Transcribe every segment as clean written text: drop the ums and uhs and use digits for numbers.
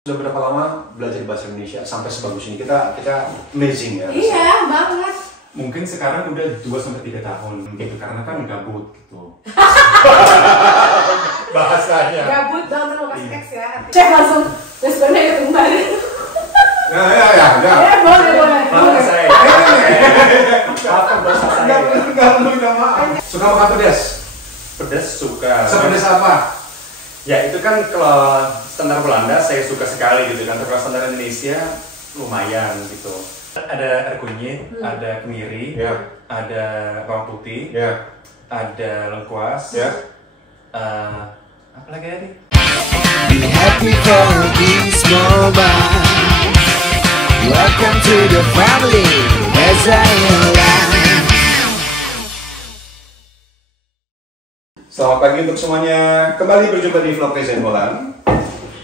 Sudah berapa lama belajar bahasa Indonesia sampai sebagus ini? Kita amazing ya. Iya, banget. Mungkin sekarang udah 2-3 tahun gitu karena kan gabut gitu. Bahasanya. Gabut banget mau kasih teks ya. Cek langsung responnya ya kembali. Ya. Boleh. Bahasa saya. Maafkan bahasa saya. Enggak maaf. Suka makan pedas? Pedas suka. Sepedas apa? Ya itu kan kalau standar Belanda saya suka sekali gitu kan. Kalau standar Indonesia lumayan gitu. Ada air kunyit, ada kemiri, Ya. ada bawang putih, Ya. ada lengkuas, Ya. apa lagi tadi? Be happy for this moment. Welcome to the family as I am. Selamat pagi untuk semuanya. Kembali berjumpa di vlog Reza Molan.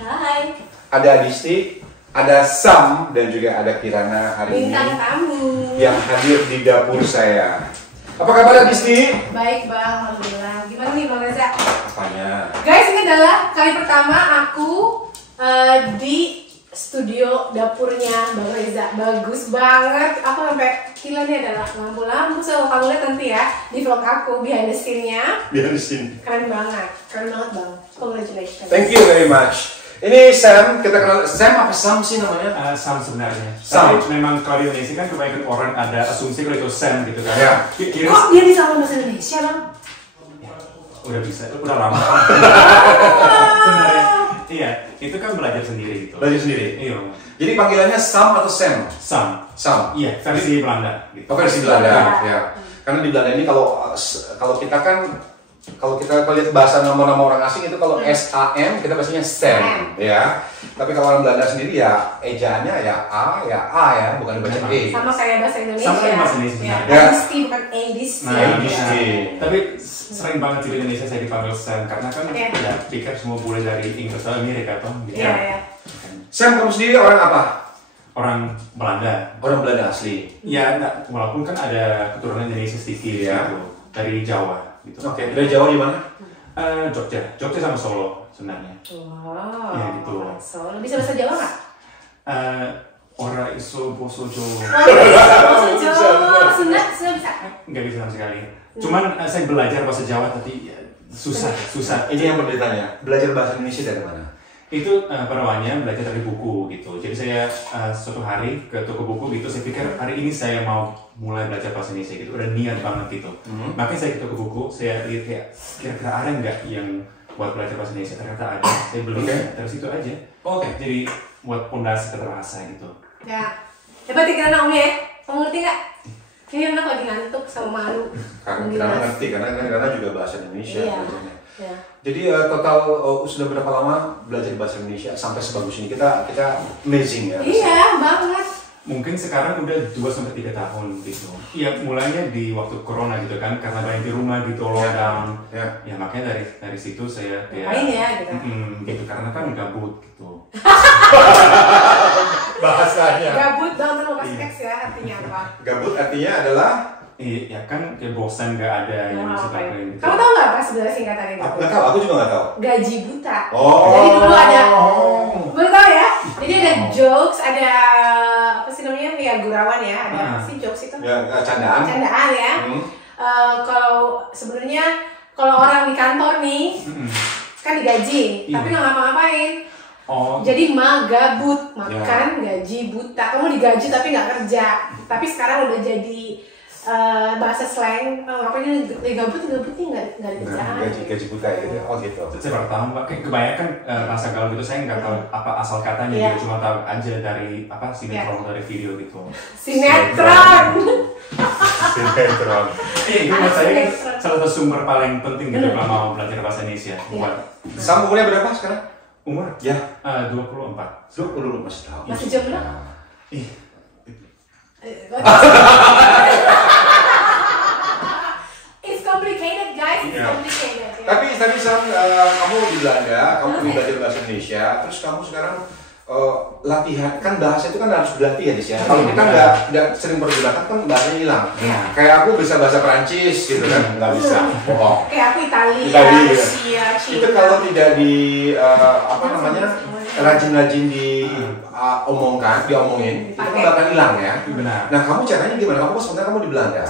Hai. Ada Adisti, ada Sam, dan juga ada Kirana hari ini Bintang tamu. yang hadir di dapur saya. Apa kabar Adisti? Baik bang, alhamdulillah. Gimana nih bang Reza? Apanya? Guys, ini adalah kali pertama aku di studio dapurnya Bang Reza. Bagus banget. Aku sampai gila nih adalah lampu-lampu. So kamu lihat nanti ya di vlog aku behind the scene-nya. Biar di sini. Keren banget bang. Congratulations. Thank you very much. Ini Sam, kita kenal Sam apa Sam sih namanya? Sam sebenarnya. Sam. Tapi memang kalau di Indonesia kan kebanyakan orang ada asumsi kalau itu Sam gitu kan. Ya. Kira Kok dia bisa ngomong bahasa Indonesia bang? udah bisa, udah lama. Sebenarnya, iya, itu kan belajar sendiri gitu. Belajar sendiri. Iya. Jadi panggilannya Sam atau Sam? Sam. Sam. Iya, versi Belanda. Gitu. Oh, versi Belanda, ya. Karena di Belanda ini kalau kita kan kalau kita lihat bahasa nama-nama orang asing itu kalau S-A-M kita bahasanya Sam, ya. Tapi kalau orang Belanda sendiri ya ejaannya ya A ya, bukan dibaca E. Sama kayak bahasa Indonesia. Sama kayak bahasa Indonesia Ya, sebenarnya. Adisti bukan Adisti. Nah, Adisti. tapi sering banget sih di Indonesia saya dipanggil Sam karena kan ya pikir semua boleh dari Inggris atau Amerika atau gitu. Iya. Sam, kamu sendiri orang apa? Orang Belanda. Orang Belanda asli. Ya, enggak, walaupun kan ada keturunan Indonesia sedikit Ya. gitu, dari Jawa gitu. Oke, dari Jawa di mana? Jogja sama Solo sebenarnya. Wow. Iya, gitu. So, bisa bahasa Jawa nggak? Ora iso boso Jawa. Bahasa Jawa, Sunda bisa. Nggak bisa sama sekali. Cuman saya belajar bahasa Jawa tapi ya, susah. Ini yang bertanya, belajar bahasa Indonesia dari mana? Itu awalnya belajar dari buku gitu. Jadi saya suatu hari ke toko buku gitu, saya pikir hari ini saya mau mulai belajar bahasa Indonesia gitu. Udah niat banget gitu. Makanya saya ke toko buku, saya lihat kayak kira-kira ada nggak yang buat belajar bahasa Indonesia. Ternyata ada. Saya beli dari situ aja. Oke. Jadi buat pondasi keterbahasa gitu. Ya. Coba dikira Om ya. Kamu ngerti nggak? Ini anak lagi ngantuk sama malu. Karena ngerti, karena juga bahasa Indonesia. Iya. belajarnya. Ya. Jadi total sudah berapa lama belajar bahasa Indonesia sampai sebagus ini? Kita amazing ya. Iya, banget. Mungkin sekarang udah 2-3 tahun gitu. Iya, mulainya di waktu corona gitu kan, karena banyak di rumah gitu, lockdown. Ya makanya dari situ saya kayak Ngapain ya gitu. gitu karena kan gabut gitu. Bahasanya. Gabut banget mau kasih teks ya, artinya apa? Gabut artinya adalah Iya kan kayak bosan nggak ada yang bisa lakuin gitu. Kamu tahu nggak apa sebenarnya singkatan itu? nggak tahu, aku juga nggak tahu. Gaji buta. Oh. Jadi dulu ada, baru tahu ya. Jadi ada jokes, ada apa sih namanya ya gurauan ya, ada apa sih jokes itu? Ya, candaan. Candaan ya. Kalau sebenarnya kalau orang di kantor nih kan digaji, tapi nggak ngapa-ngapain. Oh. Jadi gabut, makan gaji buta. Kamu digaji tapi nggak kerja. Tapi sekarang udah jadi bahasa slang. Ngapain gabut nih nggak ada kerjaan. Gaji buta gitu. Oh gitu. Saya baru tahu mbak, kayak kebanyakan bahasa gaul gitu saya nggak tahu apa asal katanya gitu, cuma tahu aja dari apa sinetron dari video gitu. Sinetron. Sinetron. Itu menurut saya kan salah satu sumber paling penting gitu kalau mau belajar bahasa Indonesia. Sam, umurnya berapa sekarang? Umur? Ya. 24. 20 masih tahu. Masih jomblo? Ih. It's complicated guys, it's complicated. Ya. Tapi Sam, kamu di Belanda, kamu belajar bahasa Indonesia, terus kamu sekarang latihan, kan bahasa itu kan harus berlatih ya di sini. Kalau kita nggak sering pergunakan kan bahasanya hilang. Kayak aku bisa bahasa Perancis gitu kan, nggak bisa. Kayak aku Italia, Italia. Rusia, Cina. Itu kalau tidak di apa namanya rajin-rajin diomongin, itu kan bakal hilang ya. Benar. Nah, kamu caranya gimana? Kamu sebenarnya kamu di Belanda.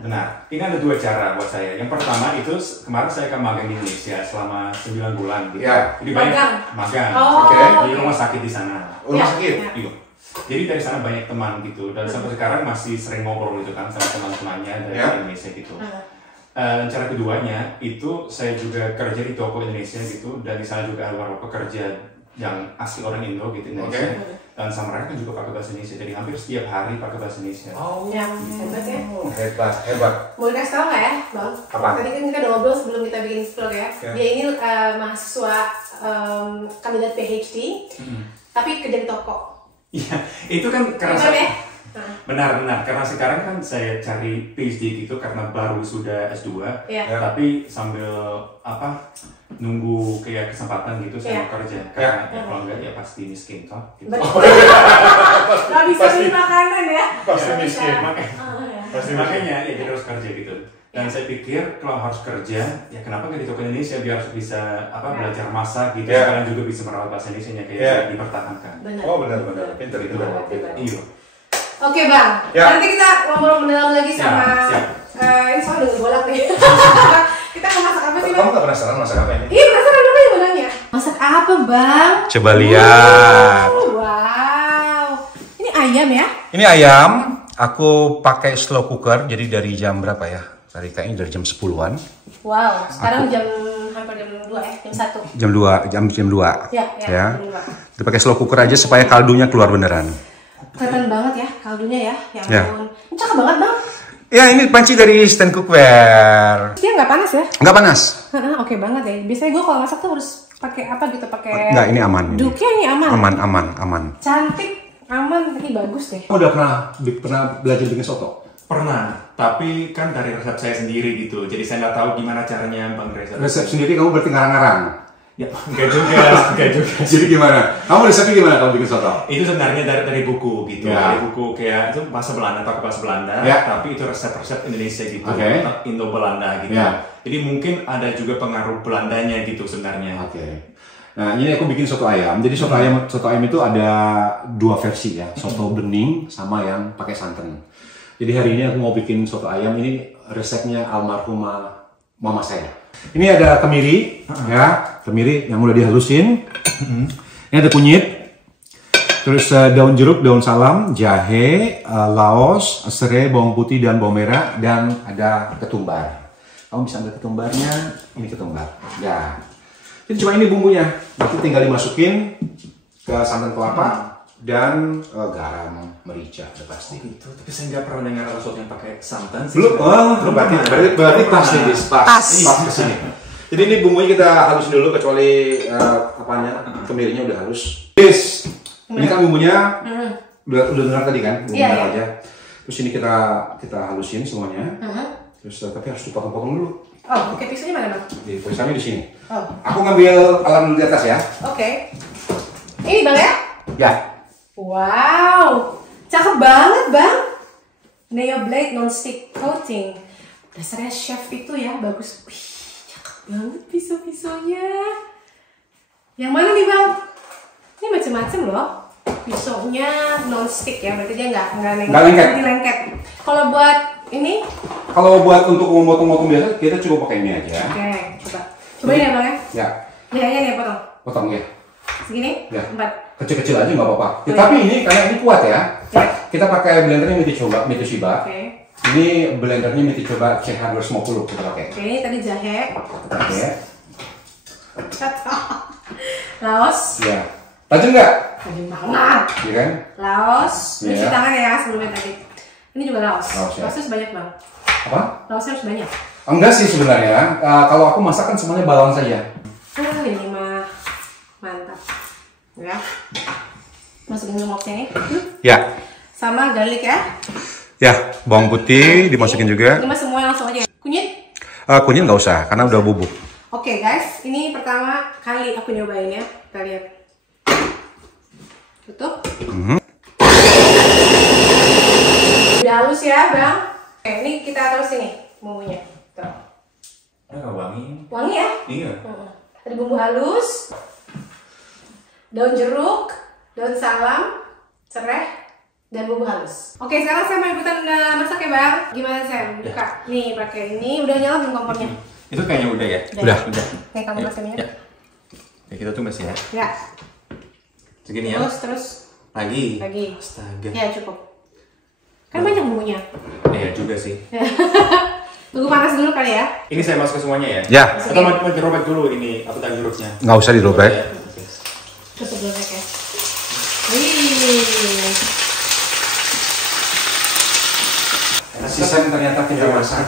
Benar. Ini ada 2 cara buat saya. Yang pertama itu kemarin saya akan magang di Indonesia selama 9 bulan gitu. Ya. Jadi banyak magang. Di rumah sakit di sana. Rumah sakit. Iya. Jadi dari sana banyak teman gitu dan sampai sekarang masih sering ngobrol gitu kan sama teman-temannya dari Indonesia gitu. Cara keduanya itu saya juga kerja di toko Indonesia gitu dan di sana juga ada beberapa pekerja yang asli orang Indo gitu Indonesia. Dan sama mereka kan juga pakai bahasa Indonesia, jadi hampir setiap hari pakai bahasa Indonesia. Oh, hebat ya. Hebat. Mau dikasih tau nggak ya, Bang? Apa? Tadi kan kita udah ngobrol sebelum kita bikin vlog ya. Dia ini mahasiswa kandidat PhD, tapi kerja di toko. Iya, itu kan karena benar karena sekarang kan saya cari PhD gitu karena baru sudah S2, tapi sambil nunggu kayak kesempatan gitu saya mau kerja karena kalau enggak ya pasti miskin toh. Gitu. Nggak bisa beli makanan ya? Pasti miskin. Makanya ya kita harus kerja gitu. Dan saya pikir kalau harus kerja, ya kenapa nggak di toko Indonesia biar bisa belajar masak gitu, sekarang juga bisa merawat bahasa Indonesia kayak dipertahankan. Oh benar, pintar itu. Iya. Oke Bang, nanti kita ngobrol mendalam lagi sama ini soal dengan bolak nih. Kita mau masak apa sih Bang? Kamu nggak penasaran masak apa ini? Iya penasaran dulu ya Bang ya. Masak apa Bang? Coba lihat. Wow, ini ayam ya? Ini ayam. Aku pakai slow cooker, jadi dari jam berapa ya? Tadi kayaknya dari jam 10-an. Wow, sekarang hampir jam 2 ya, jam 1. Jam 2. Ya. Jam 2. Kita pakai slow cooker aja supaya kaldunya keluar beneran. Kelihatan banget ya kaldunya ya. Ya ampun. Ini cakep banget Bang. Ya, ini panci dari stand cookware. Dia nggak panas ya? Nggak panas. Oke banget ya. Biasanya gue kalau masak tuh harus pakai apa gitu, pakai. Nggak, ini aman. Duknya ini aman. Aman. Cantik, aman, ini bagus deh. Kamu udah pernah belajar bikin soto? Pernah, tapi kan dari resep saya sendiri gitu, jadi saya nggak tahu gimana caranya Bang Reza. Resep sendiri kamu berarti ngarang-ngarang? Ya, enggak juga. Jadi gimana? Kamu resepnya gimana kalau bikin soto? Itu sebenarnya dari buku gitu, dari buku kayak itu bahasa Belanda, pakai bahasa Belanda, tapi itu resep-resep Indonesia gitu, Indo-Belanda gitu. Jadi mungkin ada juga pengaruh Belandanya gitu sebenarnya. Nah, ini aku bikin soto ayam. Jadi soto ayam itu ada 2 versi ya, soto bening sama yang pakai santan. Jadi hari ini aku mau bikin soto ayam, ini resepnya almarhumah mama saya. Ini ada kemiri, kemiri yang udah dihalusin. Ini ada kunyit, terus daun jeruk, daun salam, jahe, laos, serai, bawang putih dan bawang merah, dan ada ketumbar. Kamu bisa ambil ketumbarnya, ini ketumbar. Ya, jadi cuma ini bumbunya. Nanti tinggal dimasukin ke santan kelapa dan garam, merica, udah pasti. Gitu. Tapi saya nggak pernah dengar soto yang pakai santan. Belum, berarti pas nih, pas kesini. Jadi ini bumbunya kita halusin dulu, kecuali kemirinya udah halus. Ini kan bumbunya udah dengar tadi kan, bumbu merah aja. Terus ini kita halusin semuanya. Terus tapi harus dipotong-potong dulu. Oh, oke, pisaunya mana Bang? Di pisaunya di sini. Aku ngambil alam dulu di atas ya. Oke. Ini Bang ya? Ya. Wow, cakep banget Bang. Neo Blade non-stick coating. Dasarnya chef itu ya, bagus. Wih, cakep banget pisau-pisaunya. Yang mana nih Bang? Ini macam-macam loh. Pisaunya non-stick ya, berarti dia nggak lengket. Kalau buat ini? Kalau buat untuk memotong-motong biasa, kita cukup pakai ini aja. Oke, cobain ya Bang ya. Ya. Nih potong. Potong ya. Segini? Ya. 4. Kecil-kecil aja nggak apa-apa. Tapi ini karena ini kuat ya. Kita pakai blendernya Mitsubishi. Ini blendernya Mitsubishi CH250 kita pakai. Oke, ini tadi jahe. Oke. Laos. Ya. Tajam nggak? Tajam banget. Iya kan? Laos. Cuci tangan ya sebelumnya tadi. Ini juga laos. Ya. Laosnya sebanyak Bang. Apa? Laosnya harus banyak. Enggak sih sebenarnya. Kalau aku masak kan semuanya bawang saja. Ini mah mantap. Ya. Masukin ke box ini. Ya. Sama garlic ya. Ya, bawang putih dimasukin juga. Ini mah semua langsung aja. Kunyit? Kunyit nggak usah, karena udah bubuk. Oke guys, ini pertama kali aku nyobain ya. Kita lihat. Tutup. Udah halus ya, Bang. Oke, ini kita taruh sini bumbunya. Tuh. Wangi. Wangi ya? Iya. Tadi bumbu halus. daun jeruk, daun salam, serai, dan bumbu halus. Oke, sekarang saya mau ikutan masak ya Bang. Gimana Sam? Buka. Nih pakai ini. Udah nyala belum kompornya? Itu kayaknya udah ya? Udah. Nih kamu Ya, kasih minyak. ya. Ya, kita tumbas ya. Ya. Segini ya. Terus. Lagi. Astaga. Astaga. Ya cukup. Kan banyak bumbunya. Iya juga sih. Tunggu panas dulu kali ya. Ini saya masuk ke semuanya ya? Ya. Atau mau dirobek dulu ini apa tadi jeruknya? Nggak usah dirobek. Ya, oke. Tutup dulu ya. Wih. Sisa ternyata kita masak.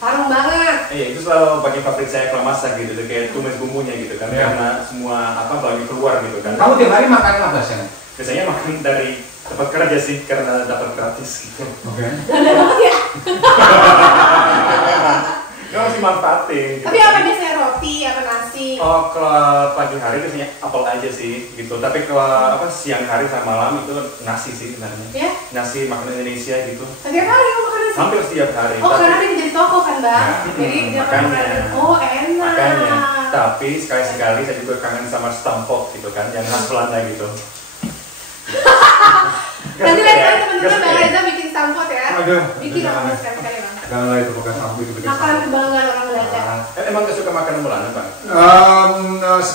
Harum banget. Iya, itu selalu bagian favorit saya kalau masak gitu, kayak tumis bumbunya gitu kan, Iya. karena semua apa bagi keluar gitu kan. Kamu tiap hari makan apa sih? Biasanya makan dari tempat kerja sih karena dapat gratis gitu. Oke. Ganda banget ya. Nggak harus dimanfaatin. Gitu. Tapi apa biasanya roti, apa nasi? Oh, kalau pagi hari biasanya apel aja sih gitu. Tapi kalau apa siang hari sama malam itu nasi sih sebenarnya. Ya? Nasi makanan Indonesia gitu. Setiap hari kamu makan nasi? Hampir setiap hari. Oh, karena dia jadi toko kan Bang? Nah, Jadi dia makanya. Oh, enak. Makanya. Tapi sekali-sekali saya juga kangen sama stampot gitu kan, yang khas Belanda gitu. Nanti Gak suka lihat ya? teman-teman Gak suka Bang ya? Reza bikin stampot ya. Aduh. Bikin apa sekali-sekali Bang. Janganlah itu pakai sampo itu bikin Makanan kebanggaan orang Belanda. Emang gak suka makanan Belanda, Bang?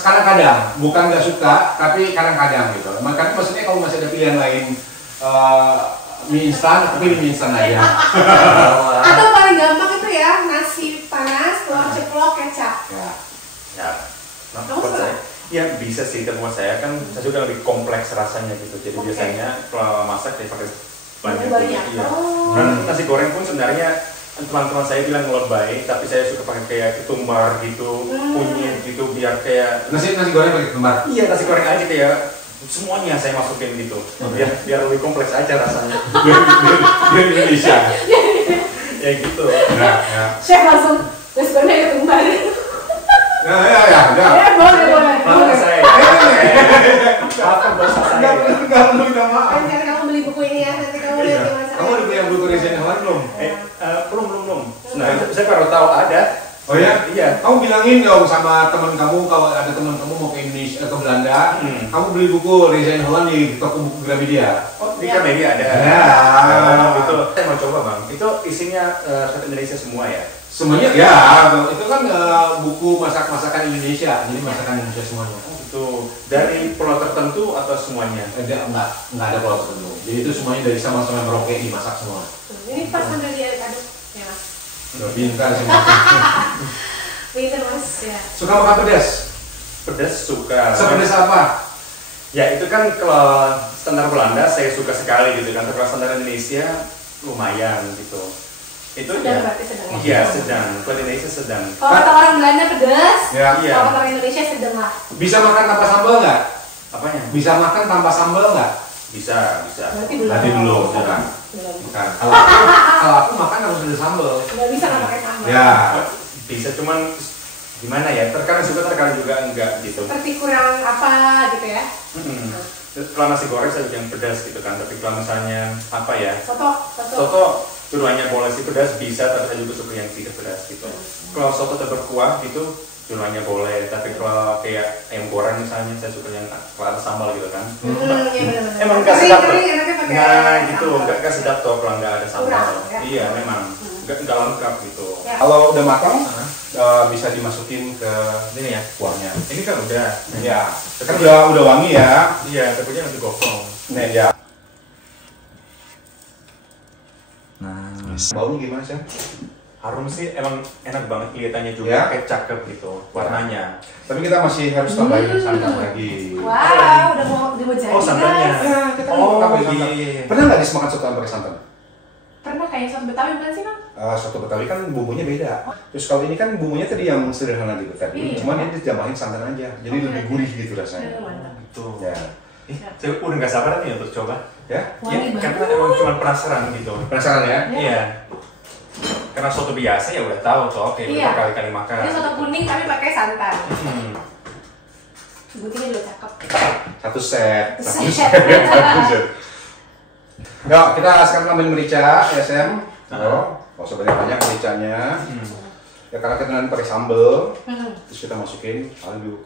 Kadang-kadang, bukan nggak suka, tapi kadang-kadang gitu. Makanya maksudnya kalau masih ada pilihan lain, mie instan, tapi mie instan aja. Atau paling gampang itu ya, nasi panas, telur ceplok, kecap. Ya. Ya, nah, Kamu buat suka? saya, ya bisa sih, tapi buat saya kan saya juga lebih kompleks rasanya gitu. Jadi Oke. biasanya kalau masak saya pakai banyak. Banyak. Iya. Oh. Dan nasi goreng pun sebenarnya teman-teman saya bilang lebay, tapi saya suka pakai kayak ketumbar gitu, kunyit gitu, biar kayak Nasi goreng pakai ketumbar. iya nasi goreng aja kayak semuanya saya masukin gitu, biar lebih kompleks aja rasanya. Biar Indonesia. Ya gitu. Ya, ya. Chef langsung, nasi goreng ke tumbar. Ya, ya, ya, ya. Ya, boleh. Maafkan saya. Maafkan dosa saya. Enggak perlu minta maaf. Kan sekarang kamu beli buku ini ya, nanti kamu lihat di masa. Kamu udah beli yang buku Reza Nolan belum? Belum. Nah, saya baru tahu ada. Oh ya? Iya. Kamu bilangin dong sama teman kamu kalau ada teman kamu mau ke Indonesia ke Belanda, kamu beli buku Reza Nolan di toko buku Gramedia. Oh, di Gramedia ada. Ya. Itu saya mau coba, Bang. Itu isinya resep Indonesia semua ya. Semuanya ya, itu kan buku masakan Indonesia, jadi masakan Indonesia semuanya. Itu dari pulau tertentu atau semuanya? Enggak ada pulau tertentu. Jadi itu semuanya dari sama-sama Merauke dimasak semua. Ini pas sambil diaduk, ya Mas. Udah pintar sih. Pinter Mas, ya. Suka makan pedas? Pedas suka. Sepedas apa? Ya itu kan kalau standar Belanda saya suka sekali gitu kan. Kalau standar Indonesia lumayan gitu. Itu Sedang ya. berarti sedang. Iya sedang. Kalau Indonesia sedang. Kalau kata orang Belanda pedas, Ya. Iya. kalau kata orang Indonesia sedang lah. Bisa makan tanpa sambal nggak? Apanya? Bisa makan tanpa sambal nggak? Bisa. Berarti belum. Berarti belum, bukan. Belum. Bukan. Kalau aku makan harus ada sambal. Nggak bisa nggak pakai sambal. Ya. Bisa cuman gimana ya? Terkadang suka terkadang juga enggak gitu. Seperti kurang apa gitu ya. Kalau nasi goreng saya bikin pedas gitu kan. Tapi kalau misalnya apa ya? Soto duluannya boleh sih pedas bisa, tapi saya juga suka yang tidak pedas gitu. Kalau soto berkuah gitu duluannya boleh, tapi kalau kayak ayam goreng misalnya saya suka yang kalau ada sambal gitu kan. Iya benar-benar. Emang nggak sedap tuh. Kering, enaknya pakai Nah gitu, sambal. nggak sedap tuh kalau nggak ada sambal. Kurang, ya? Iya memang nggak lengkap gitu. Ya. Kalau udah matang, bisa dimasukin ke Ini ya, kuahnya. ini kan udah. Ya. Kan udah wangi ya. Iya, takutnya nanti gosong. Nih ya. Nah, Baunya gimana sih? harum sih emang enak banget kelihatannya juga Ya? kayak cakep gitu warnanya. Tapi kita masih harus tambahin santan lagi. Wow, udah mau jadi Oh santannya. guys. Ya, kita Oh tambahin santan. iya. Pernah nggak dimakan soto tanpa pakai santan? Pernah kayak soto Betawi bukan sih, Bang? Soto Betawi kan bumbunya beda. Terus kalau ini kan bumbunya tadi yang sederhana gitu tadi. Iya. Cuman ini ditambahin santan aja. Jadi Oke. lebih gurih gitu rasanya. Mantap. Itu. Ya. Saya udah nggak sabar nih untuk coba. Ya. Wangi Ya, karena banget. emang cuma penasaran gitu. Penasaran ya? Iya. Karena soto biasa ya udah tahu toh, kayak Iya. udah berkali-kali makan. Ini soto kuning tapi pakai santan. Hmm. Buktinya udah cakep. Satu set. Satu set. Satu set. Yuk, kita sekarang tambahin merica, ya Sam. Oh, nggak usah banyak-banyak mericanya. Ya karena kita nanti pakai sambal, terus kita masukin kaldu.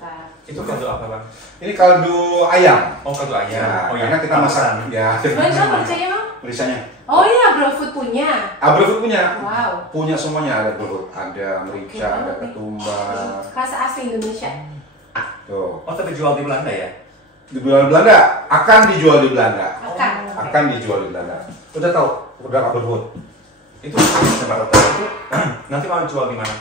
Mantap. Itu kaldu apa bang? Ini kaldu ayam. Oh kaldu ayam. Ya, Oh karena kita masak. Ya. Gimana sama percaya bang? Tulisannya. Oh ini Abrofood punya. Abrofood punya. Wow. Punya semuanya, ada Abrofood, ada merica, ada ketumbar. Rasa asli Indonesia. Tuh. Oh tapi jual di Belanda ya? Dijual di Belanda, akan dijual di Belanda. Akan Dijual di Belanda. Udah tahu produk Abrofood? Itu seberapa itu? Nanti mau jual di mana?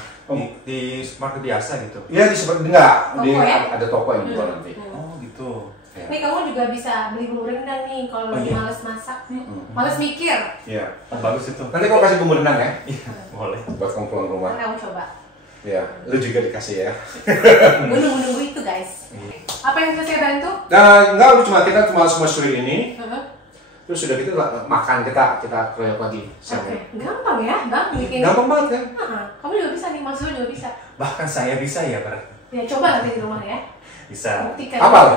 Di supermarket biasa gitu? Iya, di seperti enggak. Toko Di ya? ada toko yang jual nanti. Oh gitu. Ya. Nih kamu juga bisa beli bumbu rendang nih kalau lagi iya. males masak, males mikir. Iya. Oh, bagus itu. Nanti kau kasih bumbu rendang ya, Iya boleh. buat kamu pulang ke rumah. Kan kamu coba. Iya, lu juga dikasih ya. Gue nunggu itu guys. Apa yang bisa saya bantu? Nah, enggak, kita cuma semua suri ini. Uh-huh. Terus sudah gitu makan kita keroyok lagi. Oke, gampang ya bang bikin. Gampang banget kan? Kamu juga bisa nih, maksudnya juga bisa. Bahkan saya bisa ya berarti. Ya coba nanti di rumah ya. Bisa. Buktikan. Hafal?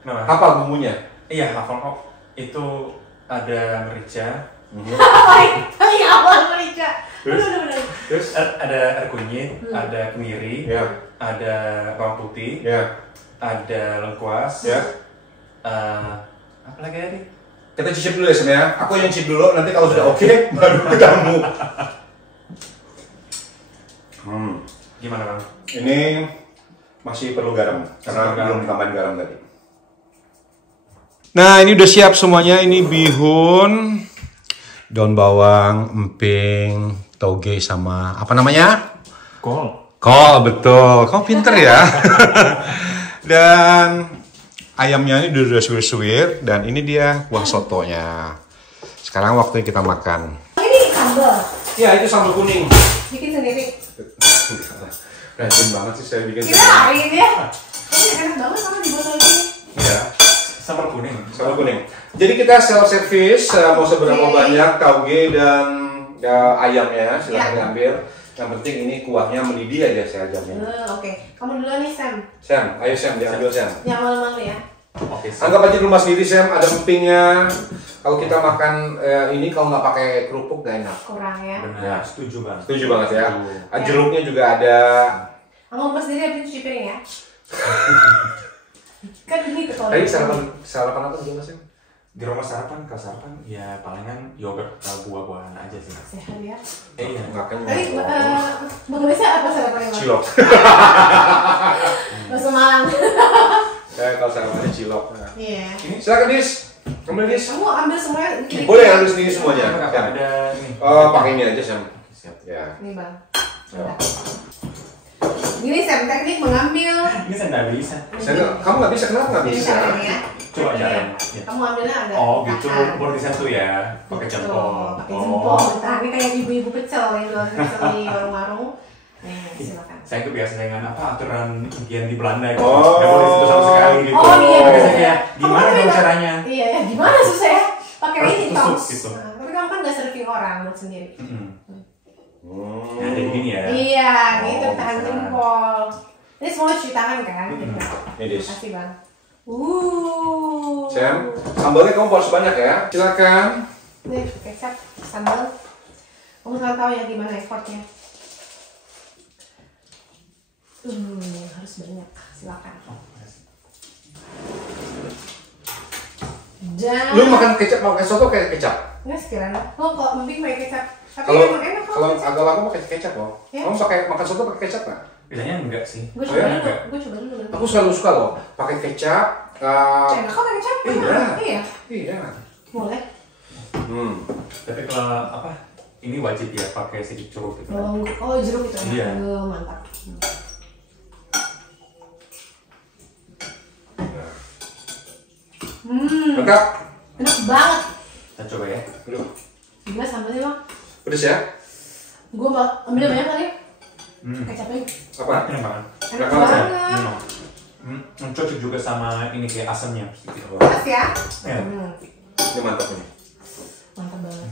Kenapa? Hafal bumbunya? Iya hafal kok. Itu ada merica. Oh iya awal merica. Terus? Bener. Terus ada air kunyit, ada kemiri, Ya. ada bawang putih, Ya. ada lengkuas. Ya. Apa lagi tadi? Kita cicip dulu ya Sam ya. Aku yang cicip dulu, nanti kalau sudah oke baru ke kamu. Gimana bang? Ini masih perlu garam karena belum tambahin garam tadi. Nah, ini udah siap semuanya. Ini bihun, daun bawang, emping, toge sama apa namanya? Kol. Kol, betul. Kau pinter ya. Dan ayamnya ini udah suwir-suwir dan ini dia kuah sotonya. Sekarang waktunya kita makan. Ini sambal. Ya, itu sambal kuning. Bikin sendiri. Rajin banget sih saya bikin. Kirain ya. Ini enak banget sama di botol ini. Iya. Sambal kuning. Sambal kuning. Jadi kita self service, mau seberapa banyak tauge dan ayamnya silahkan diambil. Yang penting ini kuahnya mendidih aja saya jamin. Oke. Kamu duluan nih Sam. Sam, ayo Sam, diambil Sam. Yang malu-malu ya. Oke. Anggap aja di rumah sendiri Sam, ada empingnya. Kalau kita makan ini kalau nggak pakai kerupuk gak enak. Kurang ya. Benar. Setuju bang. Setuju banget ya. Jeruknya juga ada. Kamu mau sendiri habis cuci piring ya. Kan gitu kalau. Tadi sarapan apa dulu Sam? Di rumah sarapan, kalau sarapan ya palingan yogurt buah-buahan aja sih. Sehat ya. Iya. Nggak kan? Tadi Bang Reza apa sarapannya Bang? Cilok. Bakso Malang. Kalau sarapannya cilok. Iya. Silakan Dis. Ambil Dis. Kamu ambil semuanya. Boleh ambil sendiri semuanya. Apa ada ini? Oh, pakai ini aja Sam. Siap. Ya. Nih Bang. Ya. Gini Sam, teknik mengambil. Ini saya nggak bisa. Kamu nggak bisa, kenapa nggak Ini bisa? caranya ya. Coba caranya. Ya. Kamu ambilnya ada. Oh gitu, tahan. baru di satu ya, pakai Betul, jempol. Pakai jempol. Nah, ini kayak ibu-ibu pecel yang jual pecel di warung-warung. Nih, silakan. Saya kebiasaan dengan apa aturan ujian di Belanda gitu. Oh. Nggak boleh situ sama sekali gitu. Oh iya. Makanya saya kayak, Kamu gimana kan dong nggak- caranya? Iya, ya gimana susah ya? Pakai Harus ini tusuk tos. gitu. Nah, tapi kamu kan nggak serving orang buat sendiri. Ya jadi gini ya. Iya, gitu Oh, tahan bisa. jempol. Ini semua cuci tangan kan? Ini Dis. Kasih Bang. Sam, sambalnya kamu harus banyak ya. Silakan. Nih, kecap, sambal. Kamu selalu tahu ya gimana effortnya. Harus banyak. Silakan. Dan Lu makan kecap, makan soto kayak kecap. nggak sekiranya. Oh, kok emping pakai kecap. Tapi Kalau emang enak kok kalau kecap. agak lama pakai kecap loh. Ya. Kamu pakai makan soto pakai kecap nggak? Biasanya enggak sih. Gue Oh, coba ya? dulu. Enggak. Gue coba dulu. Aku selalu suka loh pakai kecap. Enak kok pakai kecap? Iya. Iya. Iya. Boleh. Tapi kalau apa? Ini wajib ya pakai sedikit jeruk gitu. Oh, jeruk itu enak. Iya. Mantap. Mantap. Enak banget. Kita coba ya. Aduh. Gimana sambalnya Bang? Pedes ya? Gue ambil banyak kali. Kecapnya Apa? Enak banget. enak Enak banget. banget. Cocok juga sama ini kayak asamnya sedikit. Pas ya? Ya. Ini mantap ini. Mantap banget.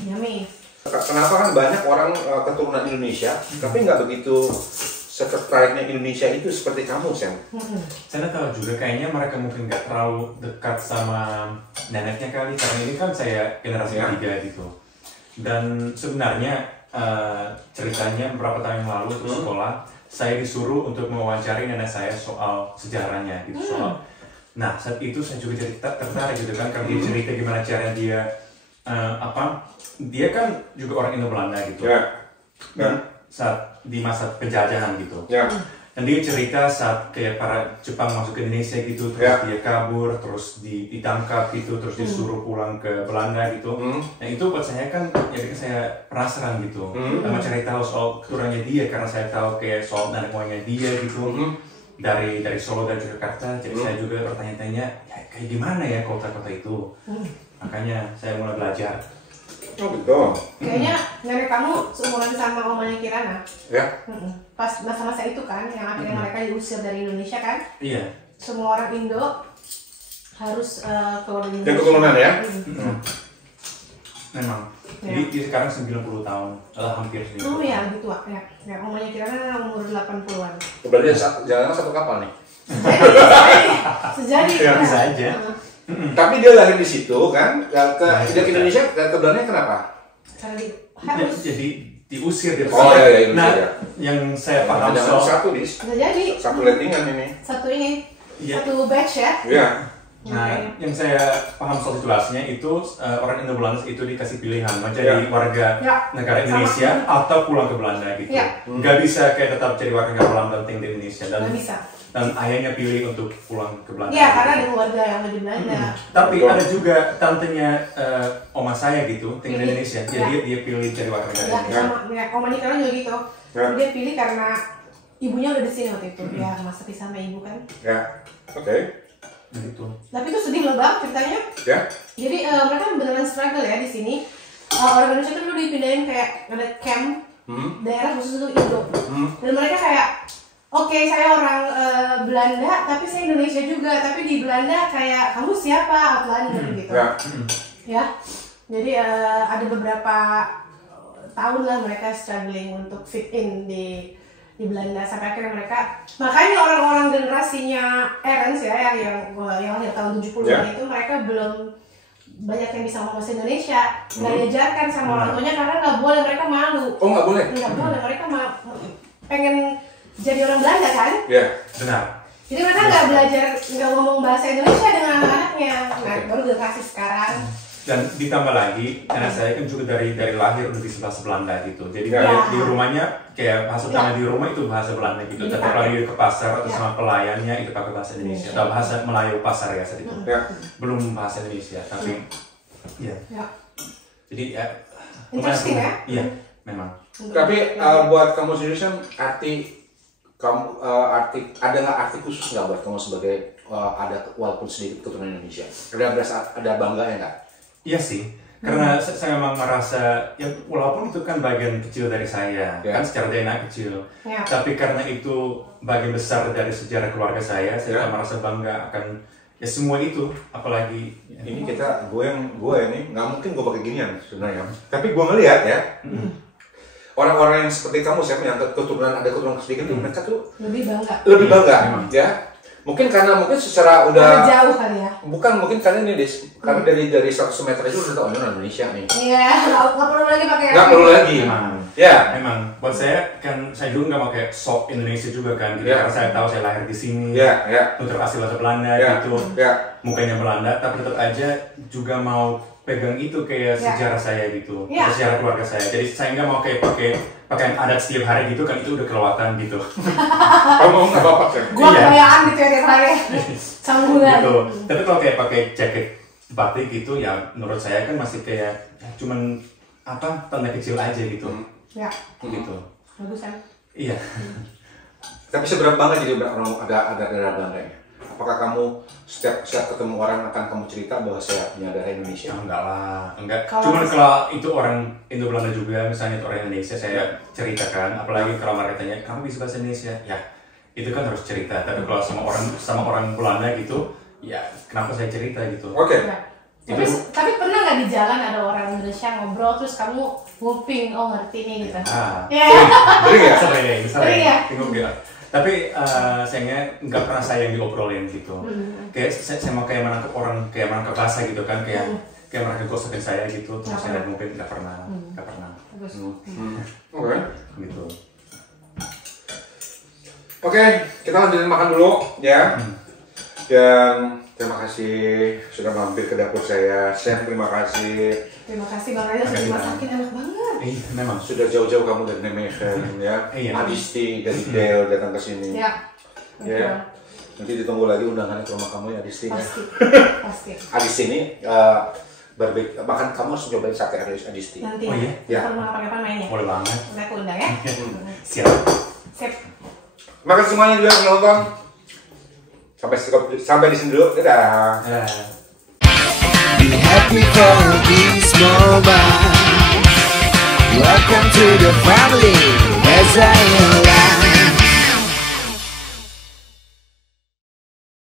Yummy. Kenapa kan banyak orang keturunan Indonesia, tapi nggak begitu setertariknya Indonesia itu seperti kamu, Sam? Saya tahu juga kayaknya mereka mungkin nggak terlalu dekat sama neneknya kali, karena ini kan saya generasi ketiga gitu. Dan sebenarnya ceritanya beberapa tahun yang lalu untuk sekolah, saya disuruh untuk mewawancari nenek saya soal sejarahnya gitu, soal. Nah saat itu saya juga jadi tertarik gitu kan, karena dia cerita gimana cara dia dia kan juga orang Indo-Belanda gitu. Dan saat di masa penjajahan gitu. Dan dia cerita saat kayak para Jepang masuk ke Indonesia gitu, terus dia kabur, terus ditangkap gitu, terus disuruh pulang ke Belanda gitu. Nah itu buat saya kan, ya bikin saya penasaran gitu. Dan mencari tahu soal keturunannya dia, karena saya tahu kayak soal nenek moyangnya dia gitu. Dari Solo dan Jakarta, jadi saya juga bertanya-tanya, ya kayak gimana ya kota-kota itu. Makanya saya mulai belajar. Oh betul. Kayaknya nenek kamu seumuran sama omanya Kirana. Ya. Pas masa-masa itu kan, yang akhirnya mereka diusir dari Indonesia kan. Iya. Semua orang Indo harus keluar dari Indonesia. Dan keturunan ya? Memang. Jadi dia sekarang 90 tahun, hampir 90 Oh tahun. iya, lebih tua. Ya, omanya Kirana umur 80-an. Berarti jalan satu kapal nih? Sejadi. Ya, bisa aja. Tapi dia lahir di situ kan, ke Indonesia, ke Belanda kenapa? Karena harus. Jadi diusir dari Oh iya, Nah, Indonesia. yang saya paham Jangan soal satu dis, Bisa jadi. satu lettingan ini. Satu ini. Iya. Satu batch ya. Iya. Nah, yang saya paham soal situasinya itu orang Indo-Belanda itu dikasih pilihan menjadi warga negara Indonesia atau pulang ke Belanda gitu. Nggak bisa kayak tetap jadi warga negara Belanda tinggal di Indonesia. Nggak bisa. Dan ayahnya pilih untuk pulang ke Belanda. Iya, karena ada keluarga yang ada di Belanda. Tapi ada juga tantenya oma saya gitu tinggal di Indonesia. Jadi dia pilih jadi warga negara Indonesia. Sama oma Nikana juga gitu. Dia pilih karena ibunya udah di sini waktu itu. Dia masa pisah sama ibu kan. Ya. Oke. Gitu. Tapi itu sedih loh bang ceritanya. Ya. Jadi mereka beneran struggle ya di sini. Orang Indonesia tuh dulu dipindahin kayak ada camp daerah khusus untuk Indo. Dan mereka kayak oke, saya orang Belanda, tapi saya Indonesia juga. Tapi di Belanda kayak kamu siapa, Outlander gitu. Ya. Jadi ada beberapa tahun lah mereka struggling untuk fit in di Belanda sampai akhirnya mereka. Makanya orang-orang generasinya Ernst ya yang lahir tahun 70-an itu mereka belum banyak yang bisa ngomong bahasa Indonesia. Nggak diajarkan sama orang tuanya karena nggak boleh, mereka malu. Oh nggak boleh? Nggak boleh, mereka pengen jadi orang Belanda kan? Iya. Benar. Jadi mereka nggak belajar, nggak ngomong bahasa Indonesia dengan anak-anaknya. Nah, baru generasi sekarang. Dan ditambah lagi, anak saya kan juga dari lahir udah di sebelah Belanda gitu. Jadi di rumahnya kayak bahasa utama di rumah itu bahasa Belanda gitu. Tapi kalau dia ke pasar atau sama pelayannya itu pakai bahasa Indonesia. Atau bahasa Melayu pasar ya saat itu. Belum bahasa Indonesia, tapi ya. Jadi ya. Interesting ya? Iya, memang. Tapi buat kamu sendiri kan ada nggak arti khusus nggak buat kamu sebagai ada walaupun sedikit keturunan Indonesia? Ada bangganya nggak? Iya sih, karena saya memang merasa ya walaupun itu kan bagian kecil dari saya, kan secara DNA kecil, tapi karena itu bagian besar dari sejarah keluarga saya akan merasa bangga akan ya semua itu, apalagi ini gue ini nggak mungkin gue pakai ginian sebenarnya, tapi gue ngelihat ya. Orang-orang yang seperti kamu, Sam, yang ada keturunan sedikit, mereka tuh lebih bangga, ya. Mungkin karena secara udah jauh kali ya. Bukan, mungkin karena ini karena dari 100 meter itu udah tahu Indonesia nih. Iya, nggak perlu lagi pakai. Nggak perlu lagi. Memang. Buat saya kan saya juga nggak mau kayak sok Indonesia juga kan, gitu. Karena saya tahu saya lahir di sini. Untuk asli bahasa Belanda gitu. Mukanya Belanda, tapi tetap aja juga mau pegang itu kayak sejarah saya gitu, sejarah keluarga saya. Jadi saya nggak mau kayak pakaian adat setiap hari gitu kan, itu udah kelewatan gitu. Kamu nggak apa-apa kan? Gua kebayaan gitu ya tiap hari, sambungan. Gitu. Tapi kalau kayak pakai jaket batik gitu, ya menurut saya kan masih kayak cuman tanda kecil aja gitu. Ya. Gitu. Bagus kan? Iya. Tapi seberapa bangga jadi orang ada daerah Belanda ya? Apakah kamu setiap ketemu orang akan kamu cerita bahwa saya punya darah Indonesia? Enggak lah, enggak. Cuman kalau itu orang Indo-Belanda juga, misalnya itu orang Indonesia, saya ceritakan. Apalagi kalau mereka tanya, kamu bisa bahasa Indonesia? Ya, itu kan harus cerita. Tapi kalau sama orang Belanda gitu, ya kenapa saya cerita gitu? Oke. Tapi pernah nggak lagi jalan ada orang Indonesia ngobrol terus kamu nguping, oh ngerti nih gitu. Sering ya? Sering ya? Bingung ya. Tapi sayangnya nggak pernah saya yang diobrolin gitu. Kayak saya mau kayak menangkap orang, kayak menangkap bahasa gitu kan, kayak menangkap gosipin saya gitu. Terus saya nguping nggak pernah. Oke. Gitu. Oke, kita lanjutin makan dulu ya. Dan terima kasih sudah mampir ke dapur saya. Chef, terima kasih. Terima kasih Bang Reza sudah masakin enak banget. Memang. Sudah jauh-jauh kamu dari Nijmegen ya. Adisti dari Del datang ke sini. Ya. Ya. Nanti ditunggu lagi undangannya ke rumah kamu ya Adisti. Pasti. Adisti ini bahkan kamu harus cobain sate Adisti. Nanti. Oh iya? Ya. Kita mau kapan-kapan mainnya. Boleh banget. Saya undang ya. Siap. Sip. Makasih semuanya juga yang nonton. Sampai di sini dulu. Dadah. Be happy for this moment. Welcome to the family. As I am alive.